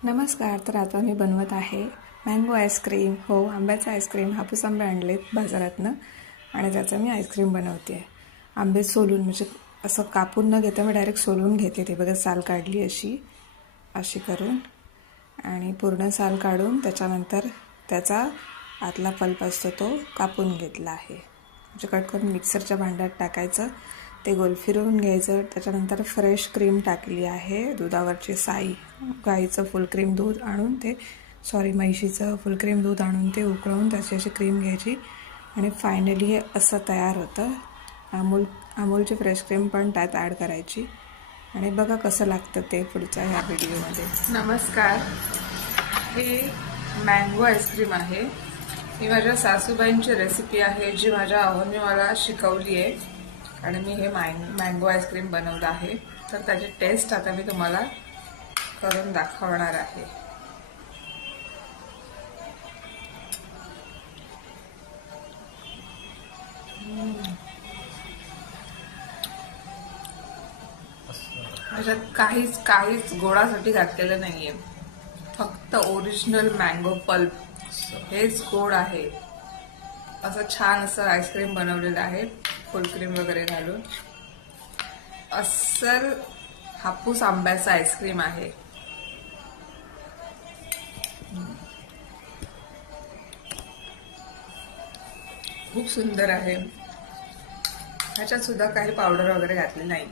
नमस्कार. तर आता मी बनवत आहे मँगो आईस्क्रीम. हो, आंब्याचा आईस्क्रीम. हापूस आंबे आणलेत बाजारातनं आणि त्याचं मी आईस्क्रीम बनवते आहे. आंबे सोलून म्हणजे असं कापून न घेता मी डायरेक्ट सोलून घेते. ते बघा साल काढली अशी करून आणि पूर्ण साल काढून त्याच्यानंतर त्याचा आतला पल्प असतो तो कापून घेतला आहे. म्हणजे कट करून मिक्सरच्या भांड्यात टाकायचं, ते गोल फिरवून घ्यायचं. त्याच्यानंतर फ्रेश क्रीम टाकली आहे, दुधावरची साई, गाईचं फुल क्रीम दूध आणून म्हैशीचं फुल क्रीम दूध आणून ते उकळवून त्याची अशी क्रीम घ्यायची आणि फायनली हे असं तयार होतं. अमूलची फ्रेश क्रीम पण त्यात ॲड करायची आणि बघा कसं लागतं ते पुढच्या ह्या व्हिडिओमध्ये. नमस्कार. हे मँगो आईस्क्रीम आहे. ही माझ्या सासूबाईंची रेसिपी आहे, जी माझ्या अहोंनी मला शिकवली आहे आणि मी हे मँगो आईस्क्रीम बनवलं आहे. तर त्याची टेस्ट आता मी तुम्हाला करून दाखवणार आहे. त्याच्यात काहीच गोडासाठी घातलेलं नाहीये, फक्त ओरिजिनल मँगो पल्प हेच गोड आहे. असं छान असं आईस्क्रीम बनवलेलं आहे, फुल क्रीम वगैरे घालून. अस्सल हापूस आंब्याचं आईस्क्रीम आहे. खूप सुंदर आहे. ह्याच्यात सुद्धा काही पावडर वगैरे घातली नाही.